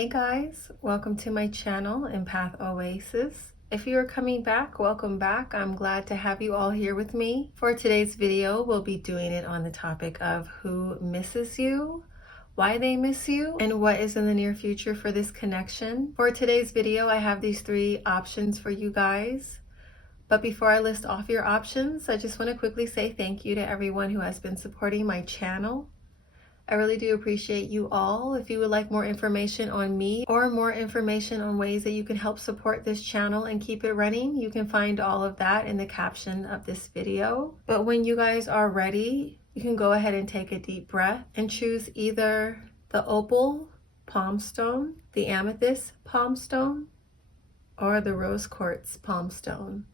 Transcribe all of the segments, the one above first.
Hey guys, welcome to my channel, EmpathOasis. If you are coming back, welcome back. I'm glad to have you all here with me. For today's video, we'll be doing it on the topic of who misses you, why they miss you, and what is in the near future for this connection. For today's video, I have these 3 options for you guys. But before I list off your options, I just want to quickly say thank you to everyone who has been supporting my channel. I really do appreciate you all. If you would like more information on me or more information on ways that you can help support this channel and keep it running, you can find all of that in the caption of this video. But when you guys are ready, you can go ahead and take a deep breath and choose either the opal palm stone, the amethyst palm stone, or the rose quartz palm stone.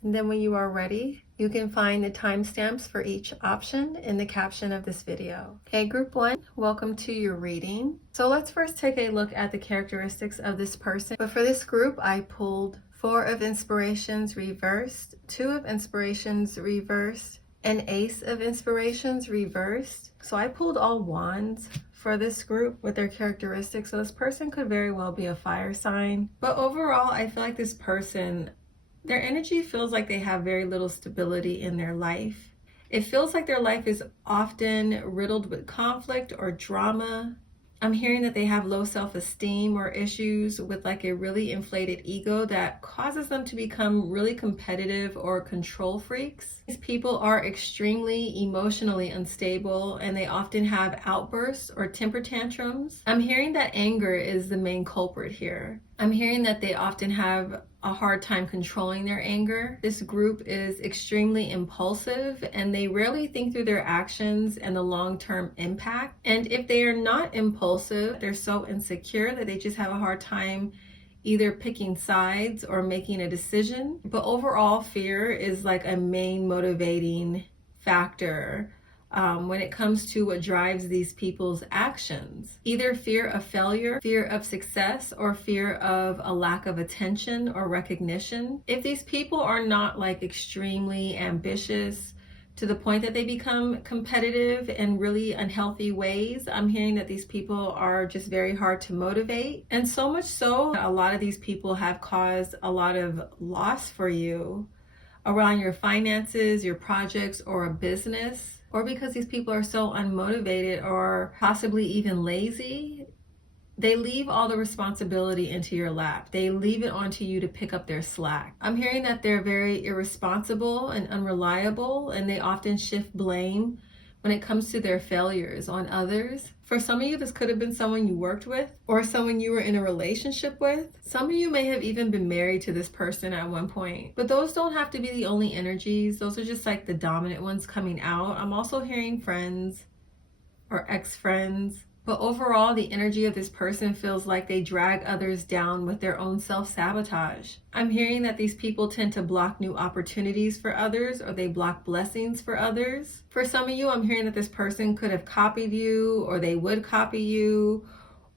And then when you are ready, you can find the timestamps for each option in the caption of this video. Okay, group 1, welcome to your reading. So let's first take a look at the characteristics of this person. But for this group, I pulled 4 of Inspirations reversed, 2 of Inspirations reversed, an Ace of Inspirations reversed. So I pulled all wands for this group with their characteristics. So this person could very well be a fire sign. But overall, I feel like this person, their energy feels like they have very little stability in their life. It feels like their life is often riddled with conflict or drama. I'm hearing that they have low self-esteem or issues with like a really inflated ego that causes them to become really competitive or control freaks. These people are extremely emotionally unstable and they often have outbursts or temper tantrums. I'm hearing that anger is the main culprit here. I'm hearing that they often have a hard time controlling their anger. This group is extremely impulsive and they rarely think through their actions and the long-term impact. And if they are not impulsive, they're so insecure that they just have a hard time either picking sides or making a decision. But overall, fear is like a main motivating factor when it comes to what drives these people's actions. Either fear of failure, fear of success, or fear of a lack of attention or recognition. If these people are not like extremely ambitious to the point that they become competitive in really unhealthy ways, I'm hearing that these people are just very hard to motivate. And so much so, a lot of these people have caused a lot of loss for you around your finances, your projects, or a business. Or because these people are so unmotivated or possibly even lazy, they leave all the responsibility into your lap. They leave it onto you to pick up their slack. I'm hearing that they're very irresponsible and unreliable, and they often shift blame when it comes to their failures on others. For some of you, this could have been someone you worked with or someone you were in a relationship with. Some of you may have even been married to this person at one point. But those don't have to be the only energies. Those are just like the dominant ones coming out. I'm also hearing friends or ex-friends. But overall, the energy of this person feels like they drag others down with their own self-sabotage. I'm hearing that these people tend to block new opportunities for others, or they block blessings for others. For some of you, I'm hearing that this person could have copied you, or they would copy you,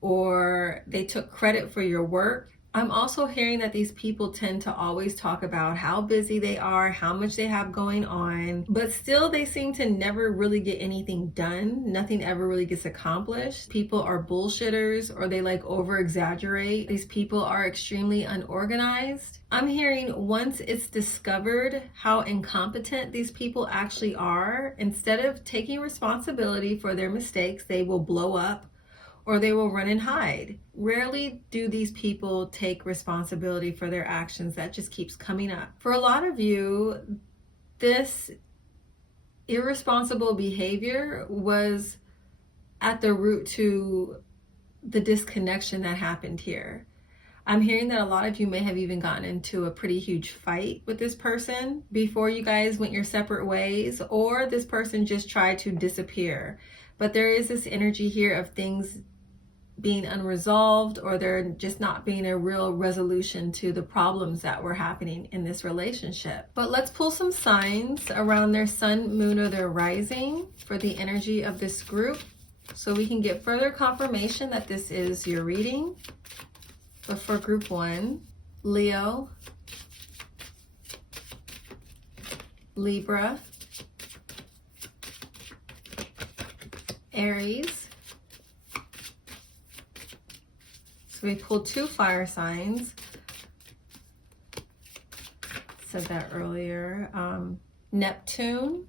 or they took credit for your work. I'm also hearing that these people tend to always talk about how busy they are, how much they have going on, but still they seem to never really get anything done. Nothing ever really gets accomplished. People are bullshitters or they like over exaggerate. These people are extremely unorganized. I'm hearing once it's discovered how incompetent these people actually are, instead of taking responsibility for their mistakes, they will blow up or they will run and hide. Rarely do these people take responsibility for their actions. That just keeps coming up. For a lot of you, this irresponsible behavior was at the root to the disconnection that happened here. I'm hearing that a lot of you may have even gotten into a pretty huge fight with this person before you guys went your separate ways, or this person just tried to disappear. But there is this energy here of things being unresolved, or there just not being a real resolution to the problems that were happening in this relationship. But let's pull some signs around their sun, moon, or their rising for the energy of this group so we can get further confirmation that this is your reading. But for group 1, Leo, Libra, Aries, So we pulled 2 fire signs. Said that earlier. Neptune,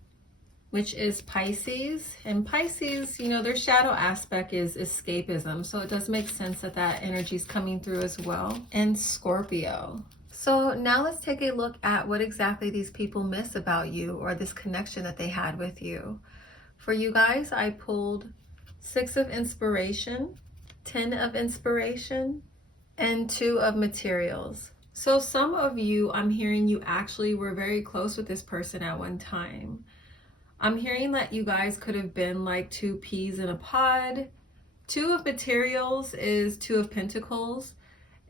which is Pisces. And Pisces, you know, their shadow aspect is escapism. So it does make sense that that energy is coming through as well. And Scorpio. So now let's take a look at what exactly these people miss about you, or this connection that they had with you. For you guys, I pulled 6 of inspiration, 10 of inspiration, and 2 of materials. So some of you, I'm hearing you actually were very close with this person at one time. I'm hearing that you guys could have been like 2 peas in a pod. 2 of materials is 2 of pentacles.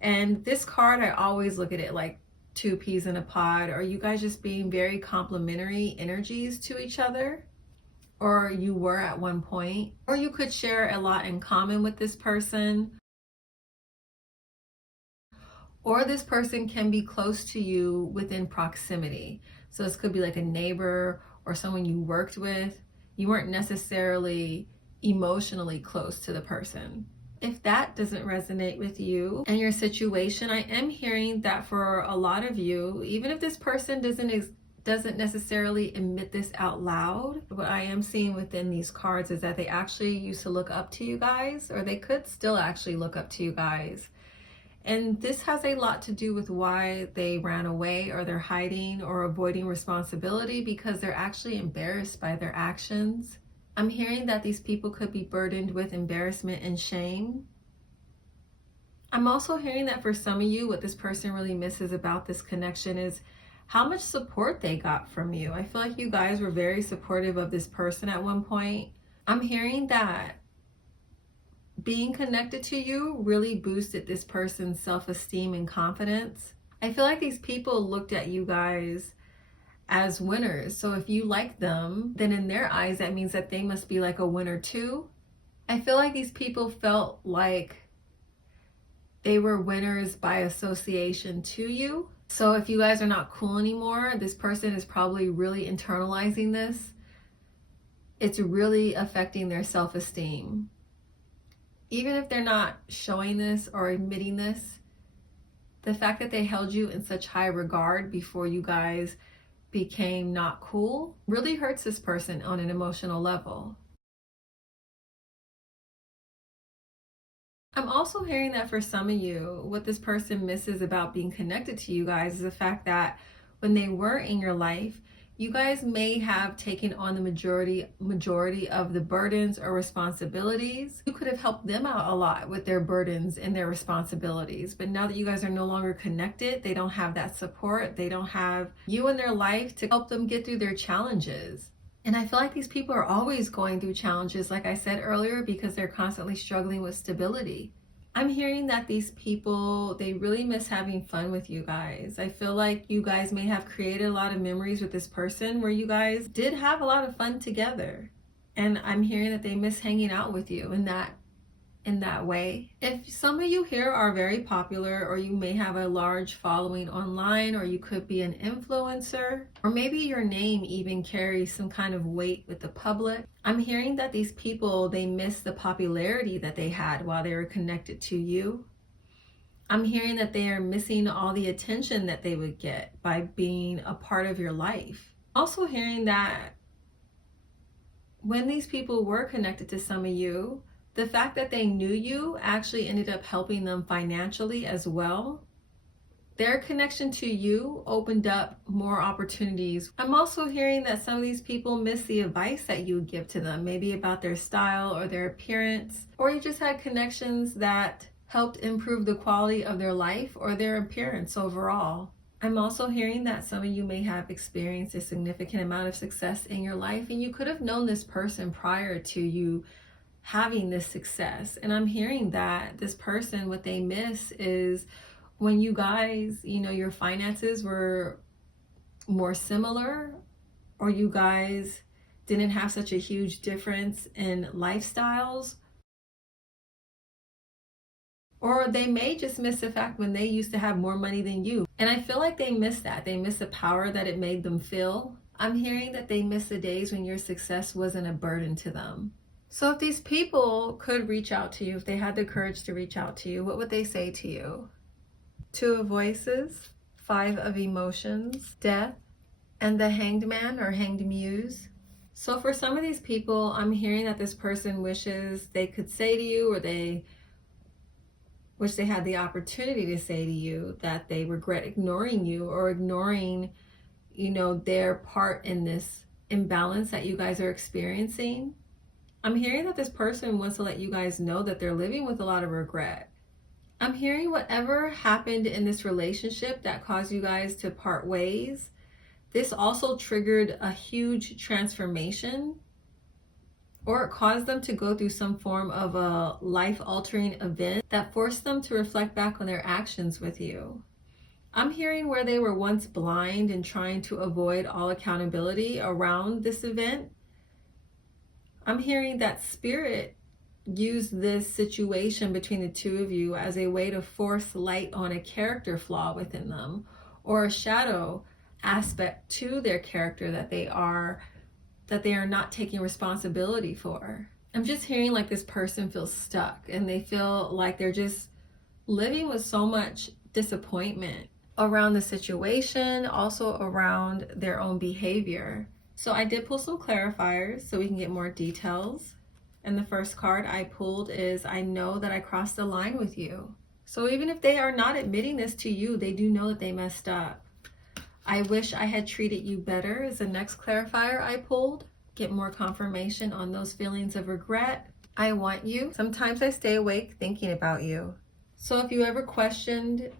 And this card, I always look at it like 2 peas in a pod. Are you guys just being very complementary energies to each other? Or you were at one point. Or you could share a lot in common with this person. Or this person can be close to you within proximity. So this could be like a neighbor or someone you worked with. You weren't necessarily emotionally close to the person. If that doesn't resonate with you and your situation, I am hearing that for a lot of you, even if this person doesn't necessarily admit this out loud, what I am seeing within these cards is that they actually used to look up to you guys, or they could still actually look up to you guys. And this has a lot to do with why they ran away, or they're hiding or avoiding responsibility, because they're actually embarrassed by their actions. I'm hearing that these people could be burdened with embarrassment and shame. I'm also hearing that for some of you, what this person really misses about this connection is how much support they got from you. I feel like you guys were very supportive of this person at one point. I'm hearing that being connected to you really boosted this person's self-esteem and confidence. I feel like these people looked at you guys as winners. So if you like them, then in their eyes, that means that they must be like a winner too. I feel like these people felt like they were winners by association to you. So if you guys are not cool anymore, this person is probably really internalizing this. It's really affecting their self-esteem. Even if they're not showing this or admitting this, the fact that they held you in such high regard before you guys became not cool really hurts this person on an emotional level. I'm also hearing that for some of you, what this person misses about being connected to you guys is the fact that when they were in your life, you guys may have taken on the majority of the burdens or responsibilities. You could have helped them out a lot with their burdens and their responsibilities. But now that you guys are no longer connected, they don't have that support. They don't have you in their life to help them get through their challenges. And I feel like these people are always going through challenges, like I said earlier, because they're constantly struggling with stability. I'm hearing that these people, they really miss having fun with you guys. I feel like you guys may have created a lot of memories with this person where you guys did have a lot of fun together. And I'm hearing that they miss hanging out with you in that way. If some of you here are very popular, or you may have a large following online, or you could be an influencer, or maybe your name even carries some kind of weight with the public, I'm hearing that these people, they miss the popularity that they had while they were connected to you. I'm hearing that they are missing all the attention that they would get by being a part of your life. Also hearing that when these people were connected to some of you, the fact that they knew you actually ended up helping them financially as well. Their connection to you opened up more opportunities. I'm also hearing that some of these people miss the advice that you would give to them, maybe about their style or their appearance, or you just had connections that helped improve the quality of their life or their appearance overall. I'm also hearing that some of you may have experienced a significant amount of success in your life, and you could have known this person prior to you having this success. And I'm hearing that this person, what they miss is when you guys, your finances were more similar, or you guys didn't have such a huge difference in lifestyles. Or they may just miss the fact when they used to have more money than you. And I feel like they miss that. They miss the power that it made them feel. I'm hearing that they miss the days when your success wasn't a burden to them. So if these people could reach out to you, if they had the courage to reach out to you, what would they say to you? Two of Voices, Five of Emotions, Death, and the Hanged Man or Hanged Muse. So for some of these people, I'm hearing that this person wishes they could say to you, or they wish they had the opportunity to say to you, that they regret ignoring you or ignoring, their part in this imbalance that you guys are experiencing. I'm hearing that this person wants to let you guys know that they're living with a lot of regret. I'm hearing whatever happened in this relationship that caused you guys to part ways, this also triggered a huge transformation, or it caused them to go through some form of a life-altering event that forced them to reflect back on their actions with you. I'm hearing where they were once blind and trying to avoid all accountability around this event. I'm hearing that Spirit used this situation between the two of you as a way to force light on a character flaw within them, or a shadow aspect to their character that they are not taking responsibility for. I'm just hearing like this person feels stuck and they feel like they're just living with so much disappointment around the situation, also around their own behavior. So I did pull some clarifiers so we can get more details. And the first card I pulled is, I know that I crossed the line with you. So even if they are not admitting this to you, they do know that they messed up. I wish I had treated you better is the next clarifier I pulled. Get more confirmation on those feelings of regret. I want you. Sometimes I stay awake thinking about you. So if you ever questioned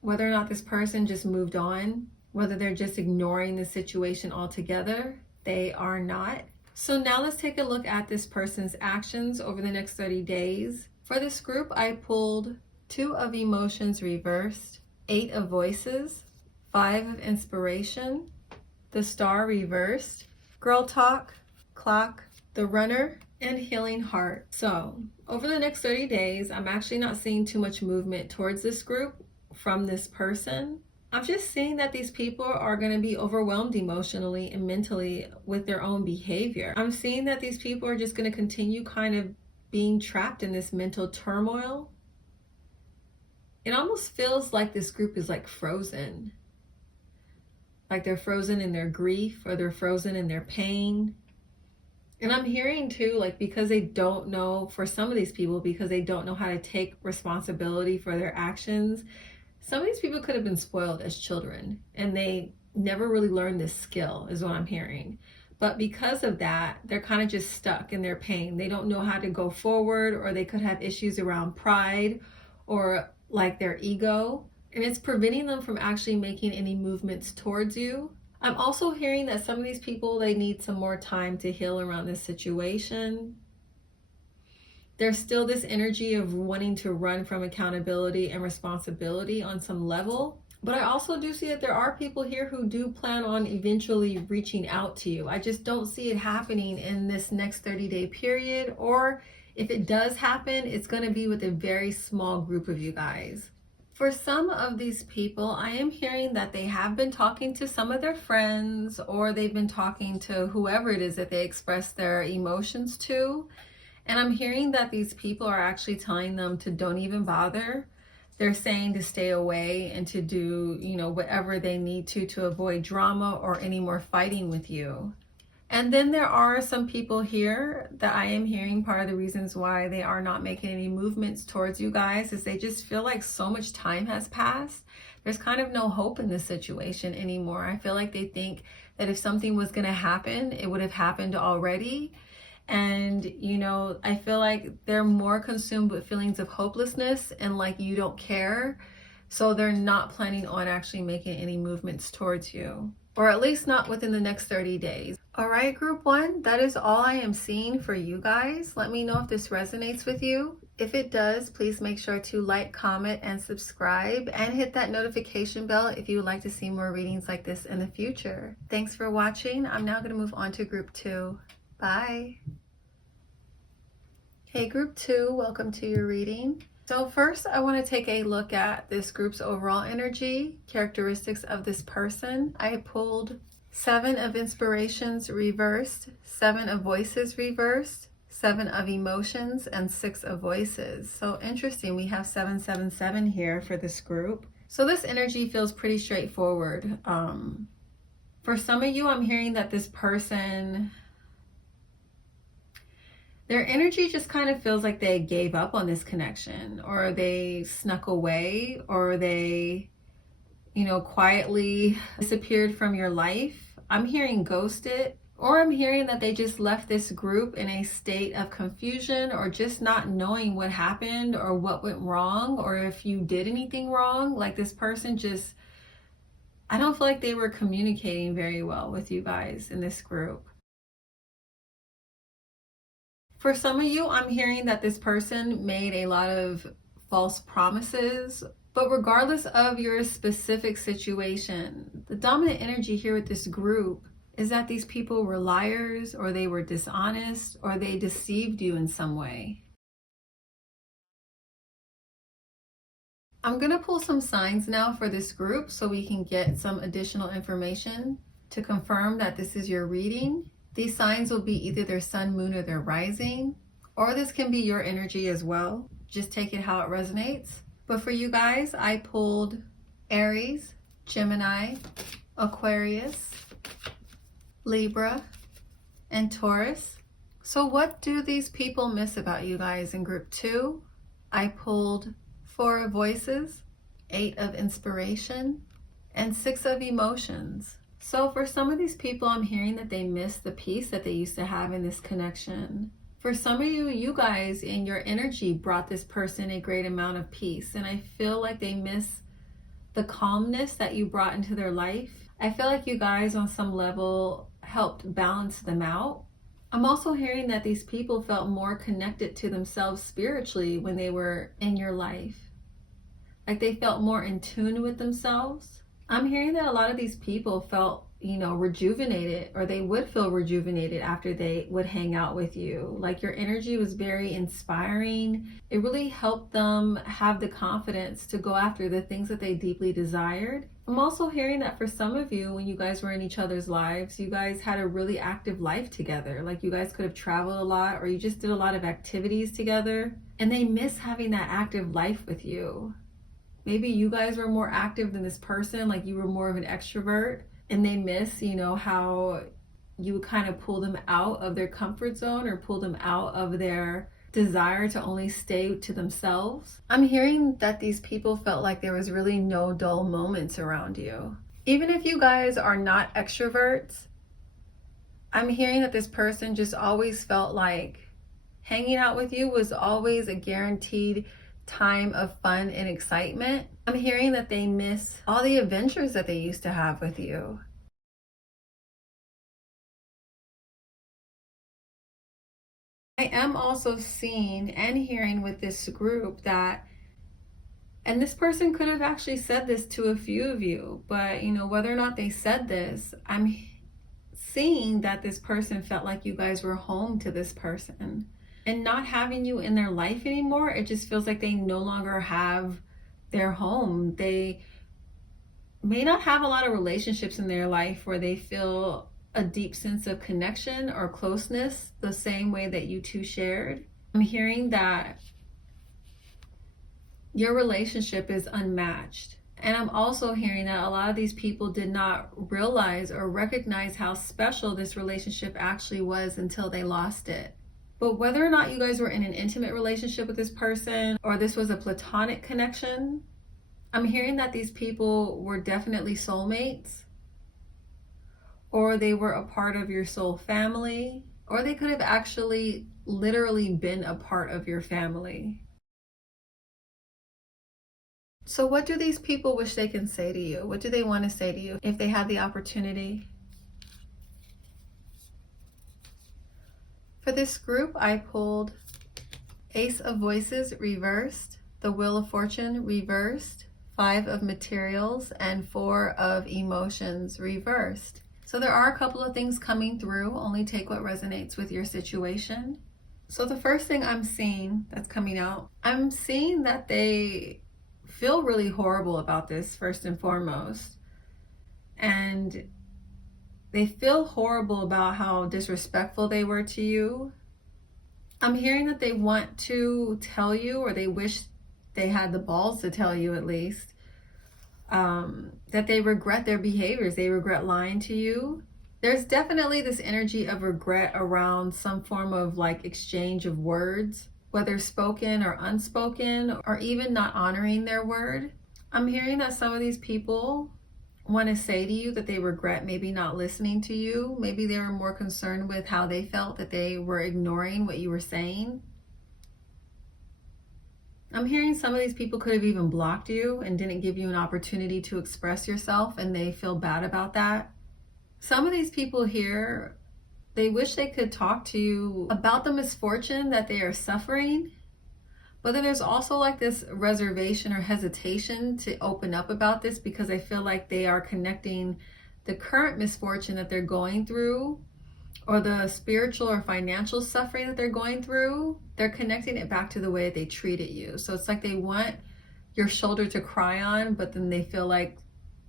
whether or not this person just moved on, whether they're just ignoring the situation altogether, they are not. So now let's take a look at this person's actions over the next 30 days. For this group, I pulled Two of Emotions reversed, Eight of Voices, Five of Inspiration, the Star reversed, Girl Talk, Clock, the Runner, and Healing Heart. So over the next 30 days, I'm actually not seeing too much movement towards this group from this person. I'm just seeing that these people are going to be overwhelmed emotionally and mentally with their own behavior. I'm seeing that these people are just going to continue kind of being trapped in this mental turmoil. It almost feels like this group is like frozen. Like they're frozen in their grief, or they're frozen in their pain. And I'm hearing too, like, because they don't know, for some of these people, because they don't know how to take responsibility for their actions. Some of these people could have been spoiled as children and they never really learned this skill, is what I'm hearing. But because of that, they're kind of just stuck in their pain. They don't know how to go forward, or they could have issues around pride or like their ego. And it's preventing them from actually making any movements towards you. I'm also hearing that some of these people, they need some more time to heal around this situation. There's still this energy of wanting to run from accountability and responsibility on some level. But I also do see that there are people here who do plan on eventually reaching out to you. I just don't see it happening in this next 30-day period. Or if it does happen, it's going to be with a very small group of you guys. For some of these people, I am hearing that they have been talking to some of their friends, or they've been talking to whoever it is that they express their emotions to. And I'm hearing that these people are actually telling them to don't even bother. They're saying to stay away and to do, whatever they need to avoid drama or any more fighting with you. And then there are some people here that I am hearing part of the reasons why they are not making any movements towards you guys is they just feel like so much time has passed. There's kind of no hope in this situation anymore. I feel like they think that if something was going to happen, it would have happened already. And, I feel like they're more consumed with feelings of hopelessness and like you don't care. So they're not planning on actually making any movements towards you, or at least not within the next 30 days. All right, group one, that is all I am seeing for you guys. Let me know if this resonates with you. If it does, please make sure to like, comment, and subscribe, and hit that notification bell if you would like to see more readings like this in the future. Thanks for watching. I'm now going to move on to group two. Bye. Hey, group two, welcome to your reading. So first, I want to take a look at this group's overall energy, characteristics of this person. I pulled Seven of Inspirations reversed, Seven of Voices reversed, Seven of Emotions, and Six of Voices. So interesting, we have 777 here for this group. So this energy feels pretty straightforward. For some of you, I'm hearing that this person, their energy just kind of feels like they gave up on this connection, or they snuck away, or they, quietly disappeared from your life. I'm hearing ghosted, or I'm hearing that they just left this group in a state of confusion, or just not knowing what happened or what went wrong, or if you did anything wrong. Like this person just, I don't feel like they were communicating very well with you guys in this group. For some of you, I'm hearing that this person made a lot of false promises, but regardless of your specific situation, the dominant energy here with this group is that these people were liars, or they were dishonest, or they deceived you in some way. I'm going to pull some signs now for this group so we can get some additional information to confirm that this is your reading. These signs will be either their sun, moon, or their rising, or this can be your energy as well. Just take it how it resonates. But for you guys, I pulled Aries, Gemini, Aquarius, Libra, and Taurus. So what do these people miss about you guys in group 2? I pulled 4 of Voices, 8 of Inspiration, and 6 of Emotions. So for some of these people, I'm hearing that they miss the peace that they used to have in this connection. For some of you, you guys in your energy brought this person a great amount of peace. And I feel like they miss the calmness that you brought into their life. I feel like you guys on some level helped balance them out. I'm also hearing that these people felt more connected to themselves spiritually when they were in your life. Like they felt more in tune with themselves. I'm hearing that a lot of these people felt, rejuvenated, or they would feel rejuvenated after they would hang out with you. Like your energy was very inspiring. It really helped them have the confidence to go after the things that they deeply desired. I'm also hearing that for some of you, when you guys were in each other's lives, you guys had a really active life together. Like you guys could have traveled a lot, or you just did a lot of activities together, and they miss having that active life with you. Maybe you guys were more active than this person, like you were more of an extrovert, and they miss, how you would kind of pull them out of their comfort zone, or pull them out of their desire to only stay to themselves. I'm hearing that these people felt like there was really no dull moments around you. Even if you guys are not extroverts, I'm hearing that this person just always felt like hanging out with you was always a guaranteed time of fun and excitement. I'm hearing that they miss all the adventures that they used to have with you. I am also seeing and hearing with this group that, and this person could have actually said this to a few of you, but whether or not they said this, I'm seeing that this person felt like you guys were home to this person. And not having you in their life anymore, it just feels like they no longer have their home. They may not have a lot of relationships in their life where they feel a deep sense of connection or closeness the same way that you two shared. I'm hearing that your relationship is unmatched. And I'm also hearing that a lot of these people did not realize or recognize how special this relationship actually was until they lost it. But whether or not you guys were in an intimate relationship with this person, or this was a platonic connection, I'm hearing that these people were definitely soulmates, or they were a part of your soul family, or they could have actually literally been a part of your family. So what do these people wish they can say to you? What do they want to say to you if they had the opportunity? For this group, I pulled Ace of Voices reversed, the Wheel of Fortune reversed, 5 of Materials, and 4 of Emotions reversed. So there are a couple of things coming through. Only take what resonates with your situation. So the first thing I'm seeing that's coming out, I'm seeing that they feel really horrible about this, first and foremost. And they feel horrible about how disrespectful they were to you. I'm hearing that they want to tell you, or they wish they had the balls to tell you at least, that they regret their behaviors. They regret lying to you. There's definitely this energy of regret around some form of like exchange of words, whether spoken or unspoken, or even not honoring their word. I'm hearing that some of these people want to say to you that they regret maybe not listening to you. Maybe they were more concerned with how they felt, that they were ignoring what you were saying. I'm hearing some of these people could have even blocked you and didn't give you an opportunity to express yourself, and they feel bad about that. Some of these people here, they wish they could talk to you about the misfortune that they are suffering, but then there's also like this reservation or hesitation to open up about this, because I feel like they are connecting the current misfortune that they're going through, or the spiritual or financial suffering that they're going through. They're connecting it back to the way they treated you. So it's like they want your shoulder to cry on, but then they feel like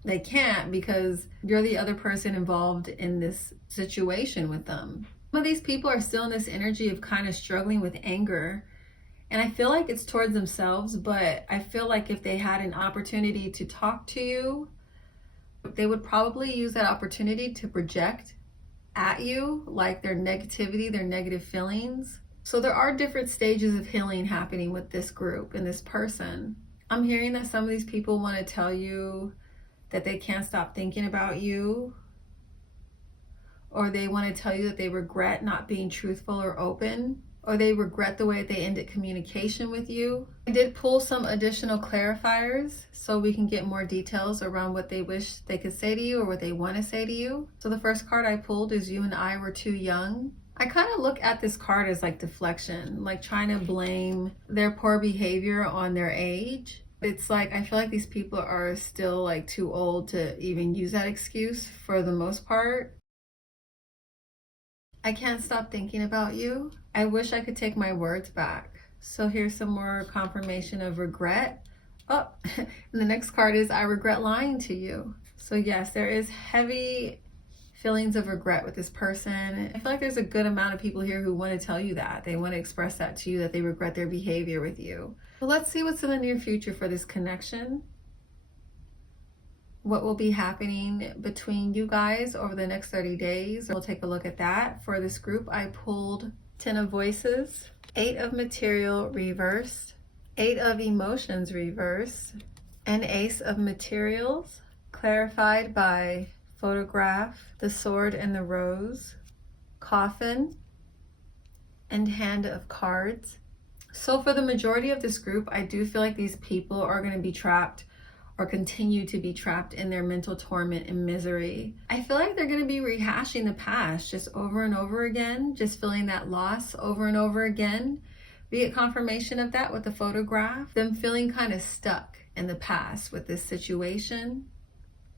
they can't because you're the other person involved in this situation with them. Some of these people are still in this energy of kind of struggling with anger. And I feel like it's towards themselves, but I feel like if they had an opportunity to talk to you, they would probably use that opportunity to project at you, like their negativity, their negative feelings. So there are different stages of healing happening with this group and this person. I'm hearing that some of these people want to tell you that they can't stop thinking about you, or they want to tell you that they regret not being truthful or open, or they regret the way they ended communication with you. I did pull some additional clarifiers so we can get more details around what they wish they could say to you or what they want to say to you. So the first card I pulled is You and I Were Too Young. I kind of look at this card as like deflection, like trying to blame their poor behavior on their age. It's like, I feel like these people are still like too old to even use that excuse for the most part. I can't stop thinking about you. I wish I could take my words back. So here's some more confirmation of regret. Oh, and the next card is I regret lying to you. So yes, there is heavy feelings of regret with this person. I feel like there's a good amount of people here who want to tell you that. They want to express that to you, that they regret their behavior with you. So let's see what's in the near future for this connection. What will be happening between you guys over the next 30 days. We'll take a look at that. For this group, I pulled 10 of Voices, 8 of Material reversed, 8 of Emotions reversed, and Ace of Materials, clarified by Photograph, the Sword and the Rose, Coffin, and Hand of Cards. So for the majority of this group, I do feel like these people are going to be trapped or continue to be trapped in their mental torment and misery. I feel like they're going to be rehashing the past just over and over again, just feeling that loss over and over again. We get confirmation of that with the Photograph, them feeling kind of stuck in the past with this situation,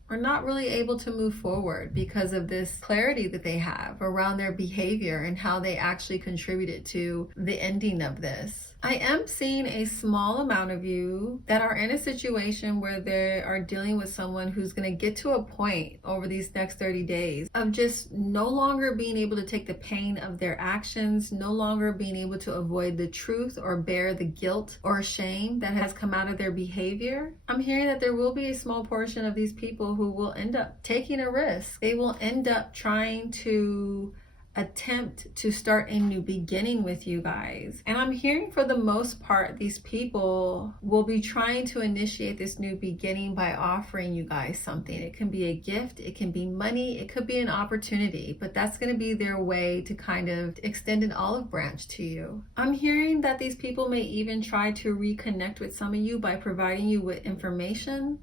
or not really able to move forward because of this clarity that they have around their behavior and how they actually contributed to the ending of this. I am seeing a small amount of you that are in a situation where they are dealing with someone who's going to get to a point over these next 30 days of just no longer being able to take the pain of their actions, no longer being able to avoid the truth or bear the guilt or shame that has come out of their behavior. I'm hearing that there will be a small portion of these people who will end up taking a risk. They will end up trying to attempt to start a new beginning with you guys. And I'm hearing for the most part, these people will be trying to initiate this new beginning by offering you guys something. It can be a gift, it can be money, it could be an opportunity, but that's going to be their way to kind of extend an olive branch to you. I'm hearing that these people may even try to reconnect with some of you by providing you with information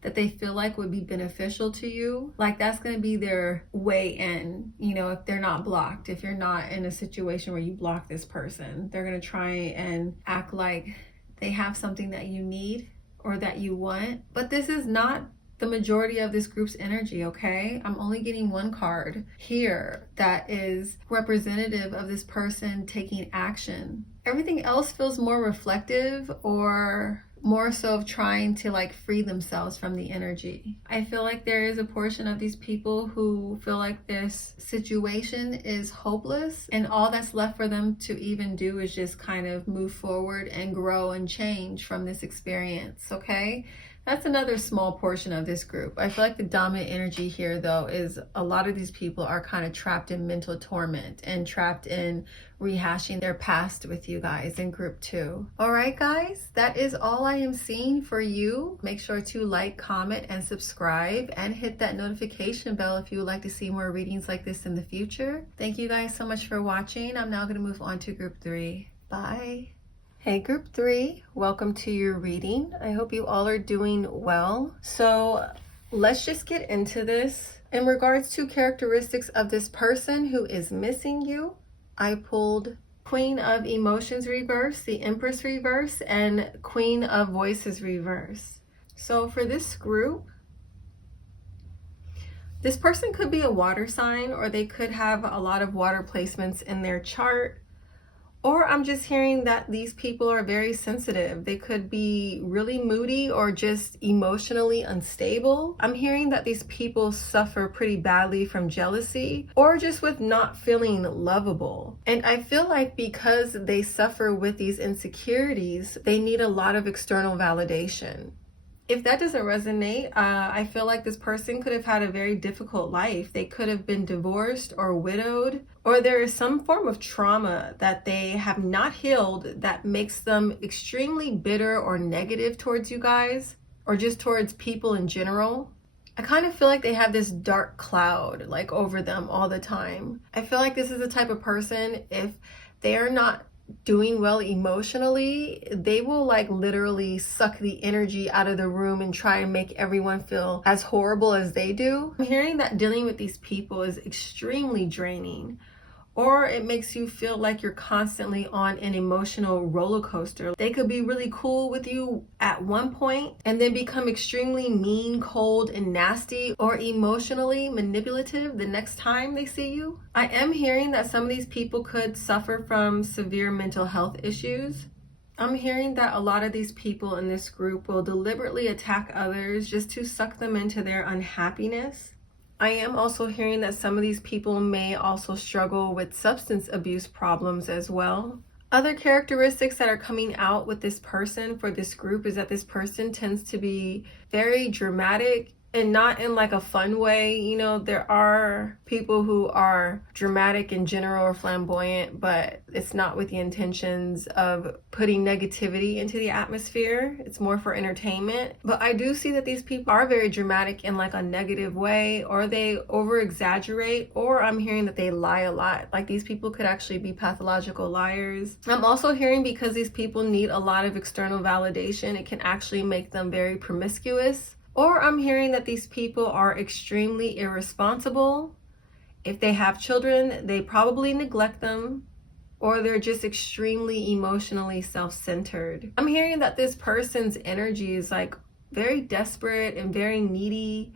that they feel like would be beneficial to you. Like that's going to be their way in, you know, if they're not blocked, if you're not in a situation where you block this person, they're going to try and act like they have something that you need or that you want. But this is not the majority of this group's energy, okay? I'm only getting one card here that is representative of this person taking action. Everything else feels more reflective or more so of trying to like free themselves from the energy. I feel like there is a portion of these people who feel like this situation is hopeless and all that's left for them to even do is just kind of move forward and grow and change from this experience, okay? That's another small portion of this group. I feel like the dominant energy here, though, is a lot of these people are kind of trapped in mental torment and trapped in rehashing their past with you guys in group 2. All right, guys, that is all I am seeing for you. Make sure to like, comment, and subscribe, and hit that notification bell if you would like to see more readings like this in the future. Thank you guys so much for watching. I'm now going to move on to group 3. Bye. Hey group 3, welcome to your reading. I hope you all are doing well. So let's just get into this. In regards to characteristics of this person who is missing you, I pulled Queen of Emotions reverse, the Empress reverse, and Queen of Voices reverse. So for this group, this person could be a water sign, or they could have a lot of water placements in their chart. Or I'm just hearing that these people are very sensitive. They could be really moody or just emotionally unstable. I'm hearing that these people suffer pretty badly from jealousy or just with not feeling lovable. And I feel like because they suffer with these insecurities, they need a lot of external validation. If that doesn't resonate, I feel like this person could have had a very difficult life. They could have been divorced or widowed, or there is some form of trauma that they have not healed that makes them extremely bitter or negative towards you guys, or just towards people in general. I kind of feel like they have this dark cloud like over them all the time. I feel like this is the type of person, if they are not doing well emotionally, they will like literally suck the energy out of the room and try and make everyone feel as horrible as they do. I'm hearing that dealing with these people is extremely draining, or it makes you feel like you're constantly on an emotional roller coaster. They could be really cool with you at one point and then become extremely mean, cold, and nasty, or emotionally manipulative the next time they see you. I am hearing that some of these people could suffer from severe mental health issues. I'm hearing that a lot of these people in this group will deliberately attack others just to suck them into their unhappiness. I am also hearing that some of these people may also struggle with substance abuse problems as well. Other characteristics that are coming out with this person for this group is that this person tends to be very dramatic, and not in like a fun way. You know, there are people who are dramatic in general or flamboyant, but it's not with the intentions of putting negativity into the atmosphere. It's more for entertainment. But I do see that these people are very dramatic in like a negative way, or they over exaggerate, or I'm hearing that they lie a lot. Like these people could actually be pathological liars. I'm also hearing because these people need a lot of external validation, it can actually make them very promiscuous. Or I'm hearing that these people are extremely irresponsible. If they have children, they probably neglect them, or they're just extremely emotionally self-centered. I'm hearing that this person's energy is like very desperate and very needy.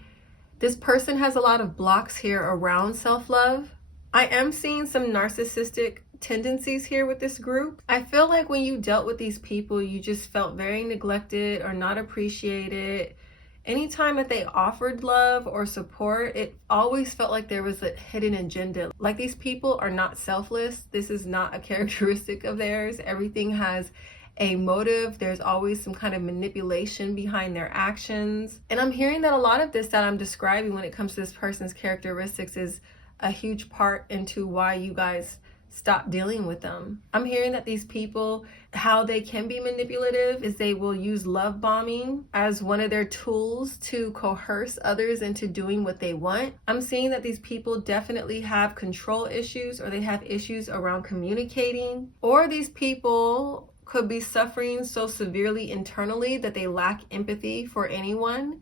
This person has a lot of blocks here around self-love. I am seeing some narcissistic tendencies here with this group. I feel like when you dealt with these people, you just felt very neglected or not appreciated. Anytime that they offered love or support, it always felt like there was a hidden agenda. Like these people are not selfless. This is not a characteristic of theirs. Everything has a motive. There's always some kind of manipulation behind their actions. And I'm hearing that a lot of this that I'm describing when it comes to this person's characteristics is a huge part into why you guys stop dealing with them. I'm hearing that these people, how they can be manipulative is they will use love bombing as one of their tools to coerce others into doing what they want. I'm seeing that these people definitely have control issues, or they have issues around communicating, or these people could be suffering so severely internally that they lack empathy for anyone.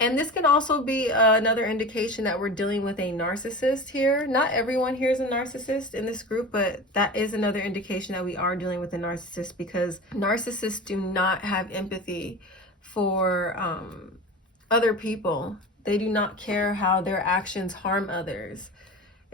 And this can also be another indication that we're dealing with a narcissist here. Not everyone here is a narcissist in this group, but that is another indication that we are dealing with a narcissist, because narcissists do not have empathy for other people. They do not care how their actions harm others.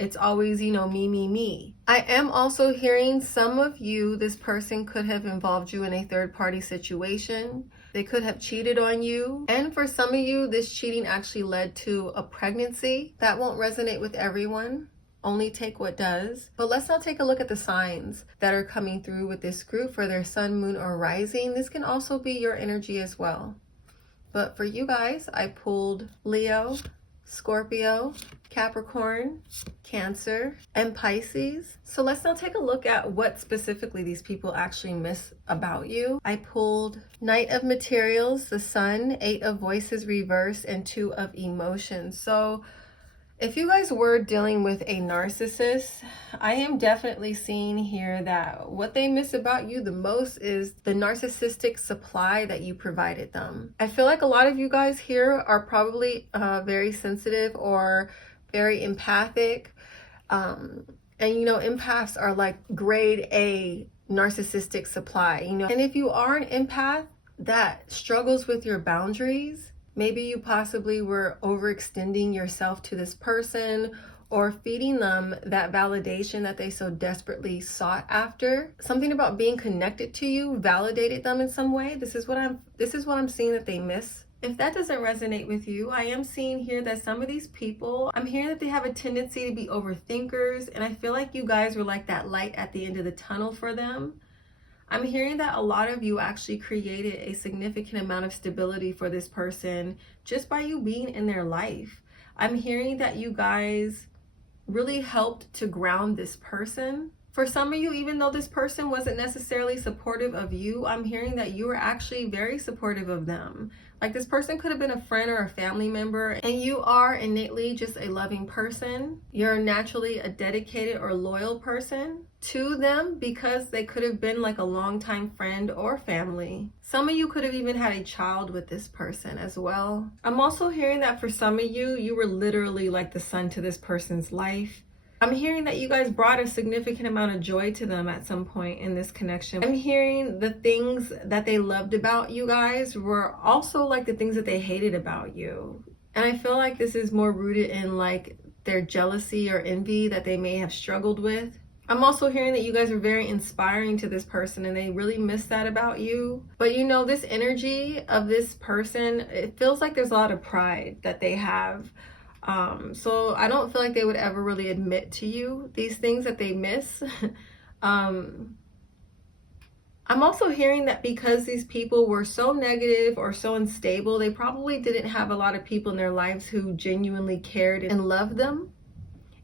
It's always, you know, me. I am also hearing some of you, this person could have involved you in a third-party situation. They could have cheated on you. And for some of you, this cheating actually led to a pregnancy. That won't resonate with everyone. Only take what does. But let's now take a look at the signs that are coming through with this group for their sun, moon, or rising. This can also be your energy as well. But for you guys, I pulled Leo, Scorpio, Capricorn, Cancer, and Pisces. So let's now take a look at what specifically these people actually miss about you. I pulled Knight of Materials, the Sun, 8 of Voices reverse, and 2 of Emotions. So if you guys were dealing with a narcissist, I am definitely seeing here that what they miss about you the most is the narcissistic supply that you provided them. I feel like a lot of you guys here are probably very sensitive or very empathic. And you know, empaths are like grade A narcissistic supply, you know. And if you are an empath that struggles with your boundaries, maybe you possibly were overextending yourself to this person or feeding them that validation that they so desperately sought after. Something about being connected to you validated them in some way. This is what I'm seeing that they miss. If that doesn't resonate with you, I am seeing here that some of these people, I'm hearing that they have a tendency to be overthinkers, and I feel like you guys were like that light at the end of the tunnel for them. I'm hearing that a lot of you actually created a significant amount of stability for this person just by you being in their life. I'm hearing that you guys really helped to ground this person. For some of you, even though this person wasn't necessarily supportive of you, I'm hearing that you were actually very supportive of them. Like this person could have been a friend or a family member, and you are innately just a loving person. You're naturally a dedicated or loyal person to them because they could have been like a longtime friend or family. Some of you could have even had a child with this person as well. I'm also hearing that for some of you, you were literally like the sun to this person's life. I'm hearing that you guys brought a significant amount of joy to them at some point in this connection. I'm hearing the things that they loved about you guys were also like the things that they hated about you. And I feel like this is more rooted in like their jealousy or envy that they may have struggled with. I'm also hearing that you guys are very inspiring to this person and they really miss that about you. But you know, this energy of this person, it feels like there's a lot of pride that they have. So I don't feel like they would ever really admit to you these things that they miss. I'm also hearing that because these people were so negative or so unstable, they probably didn't have a lot of people in their lives who genuinely cared and loved them.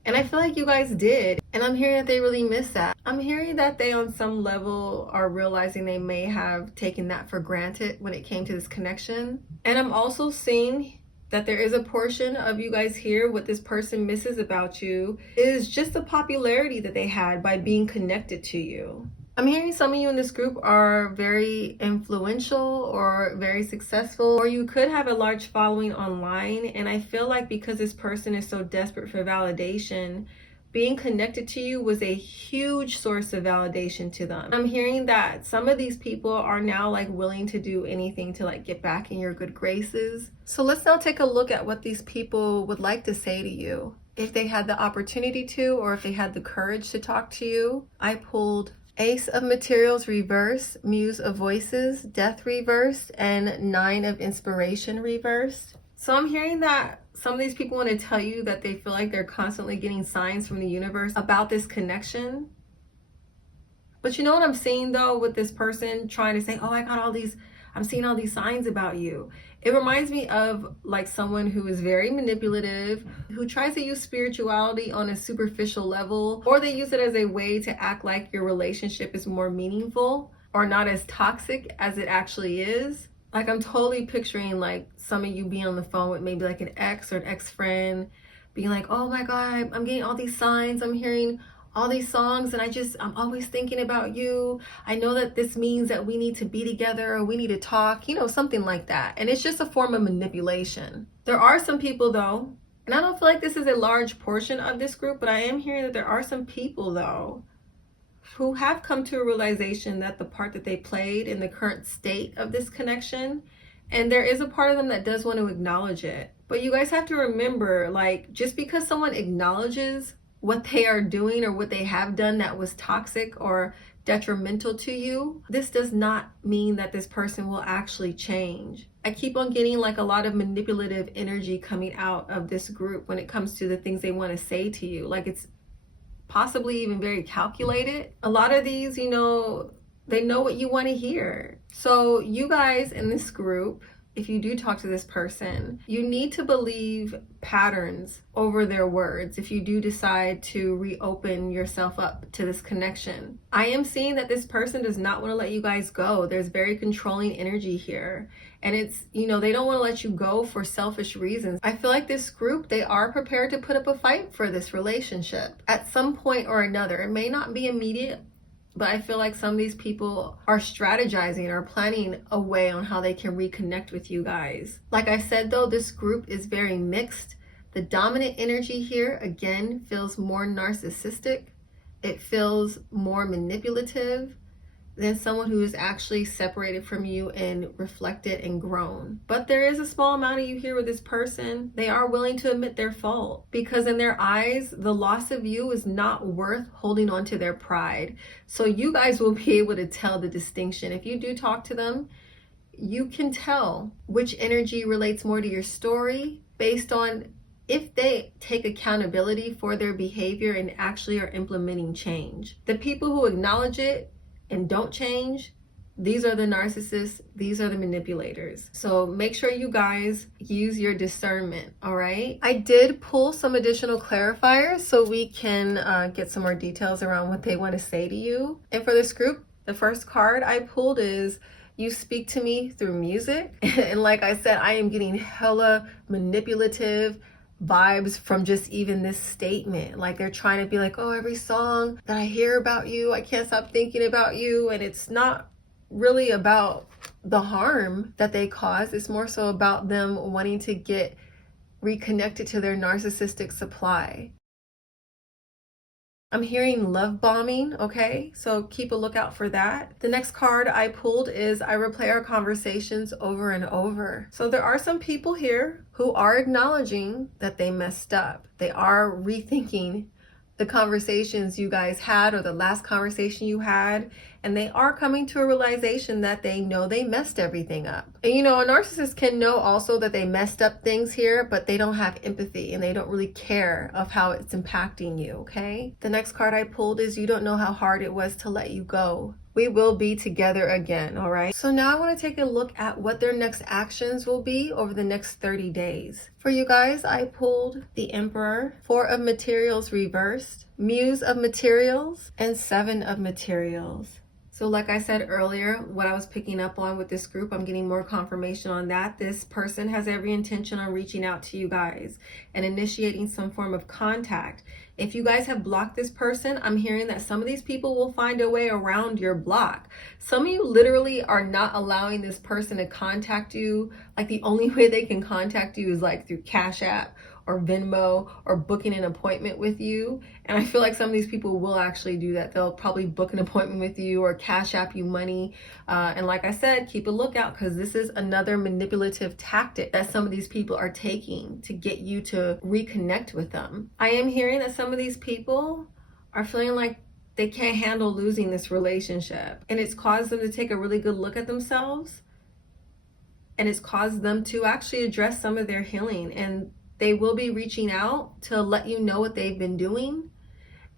And I feel like you guys did. And I'm hearing that they really miss that. I'm hearing that they on some level are realizing they may have taken that for granted when it came to this connection. And I'm also seeing that there is a portion of you guys here, what this person misses about you is just the popularity that they had by being connected to you. I'm hearing some of you in this group are very influential or very successful, or you could have a large following online. And I feel like because this person is so desperate for validation, being connected to you was a huge source of validation to them. I'm hearing that some of these people are now like willing to do anything to like get back in your good graces. So let's now take a look at what these people would like to say to you if they had the opportunity to, or if they had the courage to talk to you. I pulled Ace of Materials reverse, Muse of Voices, Death reversed, and 9 of Inspiration reversed. So I'm hearing that some of these people want to tell you that they feel like they're constantly getting signs from the universe about this connection. But you know what I'm seeing though with this person trying to say, oh, I'm seeing all these signs about you. It reminds me of like someone who is very manipulative, who tries to use spirituality on a superficial level, or they use it as a way to act like your relationship is more meaningful or not as toxic as it actually is. Like I'm totally picturing like some of you being on the phone with maybe like an ex or an ex-friend being like, oh my God, I'm getting all these signs. I'm hearing all these songs and I'm always thinking about you. I know that this means that we need to be together or we need to talk, you know, something like that. And it's just a form of manipulation. There are some people though, and I don't feel like this is a large portion of this group, but I am hearing that there are some people though who have come to a realization that the part that they played in the current state of this connection, and there is a part of them that does want to acknowledge it. But you guys have to remember, like, just because someone acknowledges what they are doing or what they have done that was toxic or detrimental to you, this does not mean that this person will actually change. I keep on getting like a lot of manipulative energy coming out of this group when it comes to the things they want to say to you. Like it's possibly even very calculated. A lot of these, you know, they know what you want to hear. So you guys in this group, if you do talk to this person, you need to believe patterns over their words if you do decide to reopen yourself up to this connection. I am seeing that this person does not want to let you guys go. There's very controlling energy here. And it's, you know, they don't want to let you go for selfish reasons. I feel like this group, they are prepared to put up a fight for this relationship at some point or another. It may not be immediate, but I feel like some of these people are strategizing or planning a way on how they can reconnect with you guys. Like I said though, this group is very mixed. The dominant energy here, again, feels more narcissistic. It feels more manipulative than someone who is actually separated from you and reflected and grown. But there is a small amount of you here with this person. They are willing to admit their fault because in their eyes, the loss of you is not worth holding on to their pride. So you guys will be able to tell the distinction. If you do talk to them, you can tell which energy relates more to your story based on if they take accountability for their behavior and actually are implementing change. The people who acknowledge it and don't change, these are the narcissists, these are the manipulators. So make sure you guys use your discernment, all right? I did pull some additional clarifiers so we can get some more details around what they want to say to you. And for this group, the first card I pulled is you speak to me through music. And like I said, I am getting hella manipulative vibes from just even this statement. Like they're trying to be like, oh, every song that I hear about you, I can't stop thinking about you. And it's not really about the harm that they cause. It's more so about them wanting to get reconnected to their narcissistic supply. I'm hearing love bombing, okay? So keep a lookout for that. The next card I pulled is I replay our conversations over and over. So there are some people here who are acknowledging that they messed up. They are rethinking the conversations you guys had or the last conversation you had, and they are coming to a realization that they know they messed everything up. And you know, a narcissist can know also that they messed up things here, but they don't have empathy and they don't really care of how it's impacting you, okay? The next card I pulled is you don't know how hard it was to let you go. We will be together again, all right? So now I want to take a look at what their next actions will be over the next 30 days. For you guys, I pulled the Emperor, 4 of Materials reversed, Muse of Materials, and 7 of Materials. So like I said earlier, what I was picking up on with this group, I'm getting more confirmation on that. This person has every intention on reaching out to you guys and initiating some form of contact. If you guys have blocked this person, I'm hearing that some of these people will find a way around your block. Some of you literally are not allowing this person to contact you. Like the only way they can contact you is like through Cash App or Venmo or booking an appointment with you. And I feel like some of these people will actually do that. They'll probably book an appointment with you or Cash App you money. And like I said, keep a lookout because this is another manipulative tactic that some of these people are taking to get you to reconnect with them. I am hearing that some of these people are feeling like they can't handle losing this relationship. And it's caused them to take a really good look at themselves. And it's caused them to actually address some of their healing. And they will be reaching out to let you know what they've been doing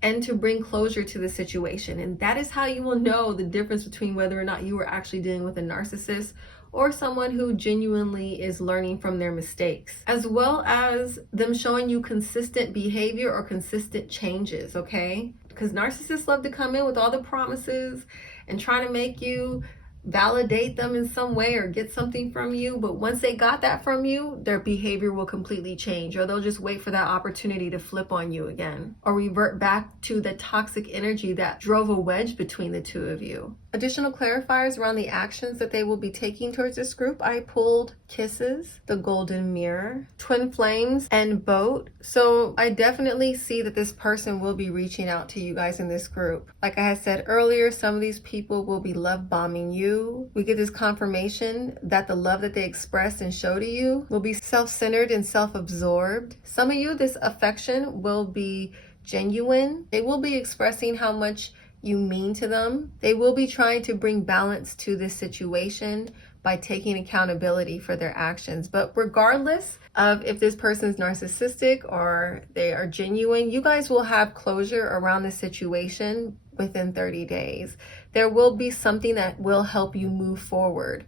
and to bring closure to the situation. And that is how you will know the difference between whether or not you are actually dealing with a narcissist or someone who genuinely is learning from their mistakes, as well as them showing you consistent behavior or consistent changes, okay? Because narcissists love to come in with all the promises and try to make you validate them in some way or get something from you, but once they got that from you, their behavior will completely change, or they'll just wait for that opportunity to flip on you again or revert back to the toxic energy that drove a wedge between the two of you. Additional clarifiers around the actions that they will be taking towards this group, I pulled Kisses, the Golden Mirror, Twin Flames, and Boat. So I definitely see that this person will be reaching out to you guys in this group. Like I had said earlier, some of these people will be love bombing you. We get this confirmation that the love that they express and show to you will be self-centered and self-absorbed. Some of you, this affection will be genuine. They will be expressing how much you mean to them. They will be trying to bring balance to this situation by taking accountability for their actions. But regardless of if this person's narcissistic or they are genuine, you guys will have closure around the situation within 30 days. There will be something that will help you move forward.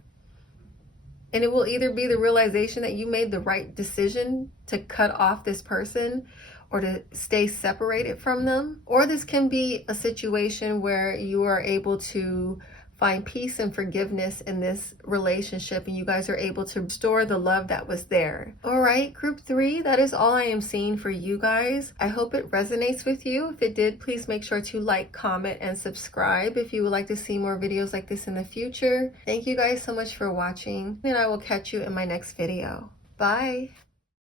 And it will either be the realization that you made the right decision to cut off this person or to stay separated from them. Or this can be a situation where you are able to find peace and forgiveness in this relationship and you guys are able to restore the love that was there. All right, group 3, that is all I am seeing for you guys. I hope it resonates with you. If it did, please make sure to like, comment, and subscribe if you would like to see more videos like this in the future. Thank you guys so much for watching, and I will catch you in my next video. Bye.